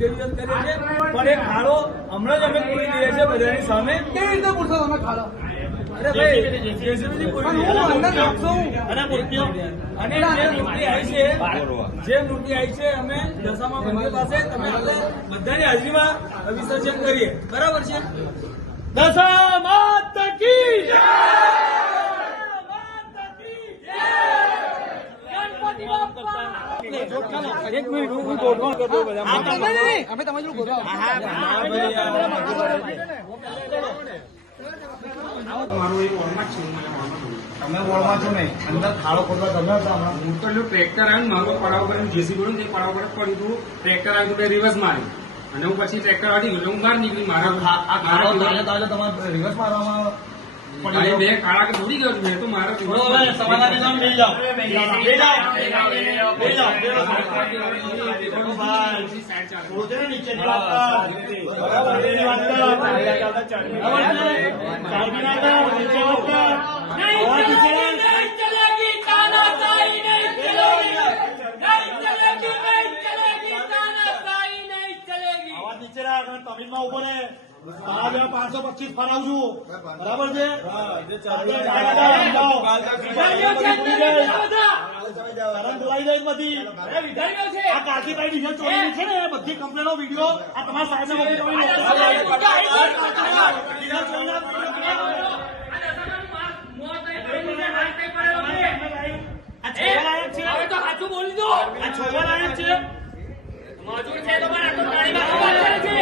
વિધિવત કરીએ છીએ, પણ એ ખાડો હમણાં જ અમે પૂરી દઈએ છીએ બધાની સામે. કેવી રીતે પૂરશો તમે ખાડો? અરે ભાઈ જેસીબીથી પૂરી દઈએ. અને મૂર્તિઓ અને જે મૂર્તિ આવી છે અમે દશામાં મંદિર પાસે તમે બધાની હાજરીમાં વિસર્જન કરીએ. બરાબર છે? દશા માતા કી જય! એક મિનિટ હું ગોઠવણ કરી દઉં બધા. અમે તમારી જોડે ગોઠવા. મારું એક ઓળમાં જ છે. તમે વોળમાં છો નહીં, અંદર ખાડો ખોદવા તમે હતા હમણાં. હું તો ટ્રેક્ટર આવ્યું મારો પડાવ કરીને જેસી બોલું તે પડાવ પર પડ્યું હતું. ટ્રેક્ટર આવ્યું તો રિવર્સ મારી અને હું પછી ટ્રેક્ટર વાળી ગયો હું બહાર નીકળી મારા આ ખાડો તાજે તમારે રિવર્સ મારવામાં ભાઈ મેં કાળા કે થોડી ગયો મેં તો મારા સમાધાન નામ લઈ જાઓ. તમિલમાં ઉભો ને 525 ફરાવું છું. બરાબર છે? આ કાશીભાઈ ડીઝલ ચોરી છે ને બધી કમ્પ્લેનો વિડીયો આ તમારા સાહેબ બોલી દો. આ છોકરા લાયક છે મજૂર છે તો પણ આટલું પાણીમાં છે.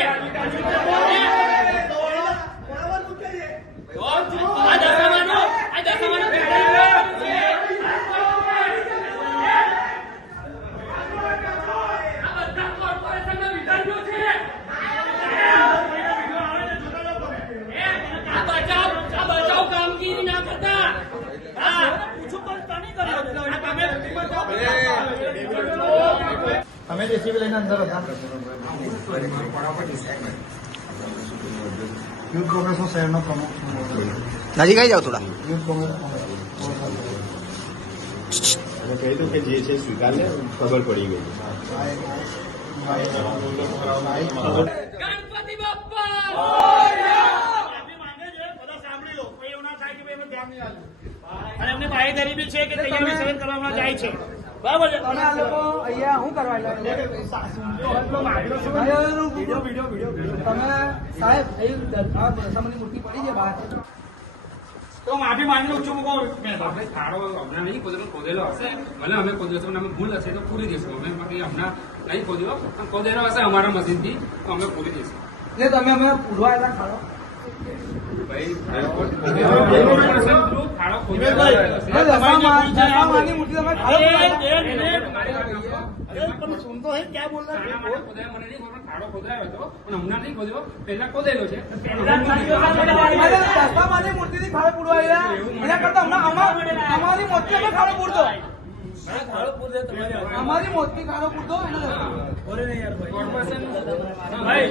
કામગીરી ના કરતા તમે જેસીબી લઈને અંદર હતા. યુથ કોંગ્રેસનો શહેરનો પ્રમુખ નજીક આવી જાઓ થોડા. યુથ કોંગ્રેસ કહ્યું કે જે છે સ્વીકાર લે ખબર પડી ગઈ. ગણપતિ બાપ્પા અને એમને બાહેધરી બી છે કે તૈયાર વિસર્જન કરવામાં જાય છે. બરાબર છે? તમે આ લોકો અહીંયા શું કરવા તમે સાહેબ દશામાની મૂર્તિ પડી છે બહાર તો માફી માંગી લઉં છું. આપણે ખાડો હમણાં નહીં ખોદેલો હશે ભલે અમે ખોદેલો અમે ભૂલ હશે તો પૂરી દઈશું. અમે હમણાં નહીં ખોદ્યો પણ ખોદેલો હશે અમારા મશીનથી તો અમે પૂરી દઈશું. એટલે તમે અમે પૂરવા આવ્યા ખાડો દશામાની મૂર્તિ તમે ખાડો ખોદાયો હતો પણ હમણાં નહીં ખોદ્યો પેલા ખોદેલો છે. દશામાની મૂર્તિ થી ખાડો પૂરવા આવ્યા એના કરતા હમણાં અમારી મોતી અમે ખાડો પૂરતો અમારી મોતી ખાડો પૂરતો ભાઈ